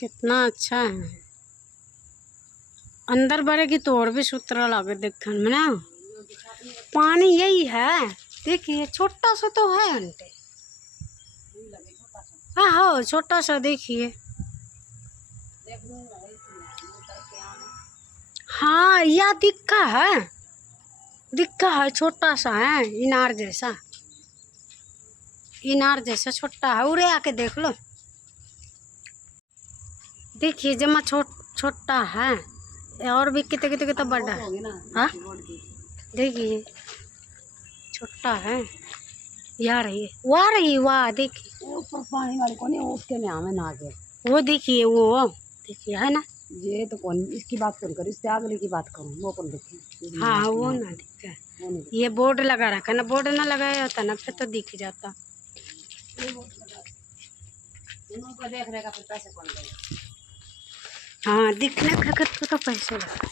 कितना अच्छा है। अंदर बढ़ेगी तो और भी सुथरा लगे देखने में ना। पानी यही है, देखिए छोटा सा तो है आंटी। हाँ हो छोटा सा देखिए। हाँ यह दिखा है, दिखा है छोटा सा है, इनार जैसा, इनार जैसा छोटा है। उरे आके देख लो, देखिए जमा छोटा है। और भी कितने कितने कितना बड़ा है। हाँ देखिए छोटा है। यार ये वाह रही वाह, देखिए ऊपर पानी वाली कौन है उसके में हमें ना के वो देखिए वो देखिए है ना। ये तो कौन इसकी बात कौन कर, इससे अगले की बात करूँ वो कौन देखे। हाँ वो ना दिखता है। ये बोर्ड लगा रखा ना, बोर्ड ना लगाया होता ना फिर तो दिख जाता। देख रहेगा फिर पैसे कौन देगा। हाँ दिखने का तो पैसे लगा।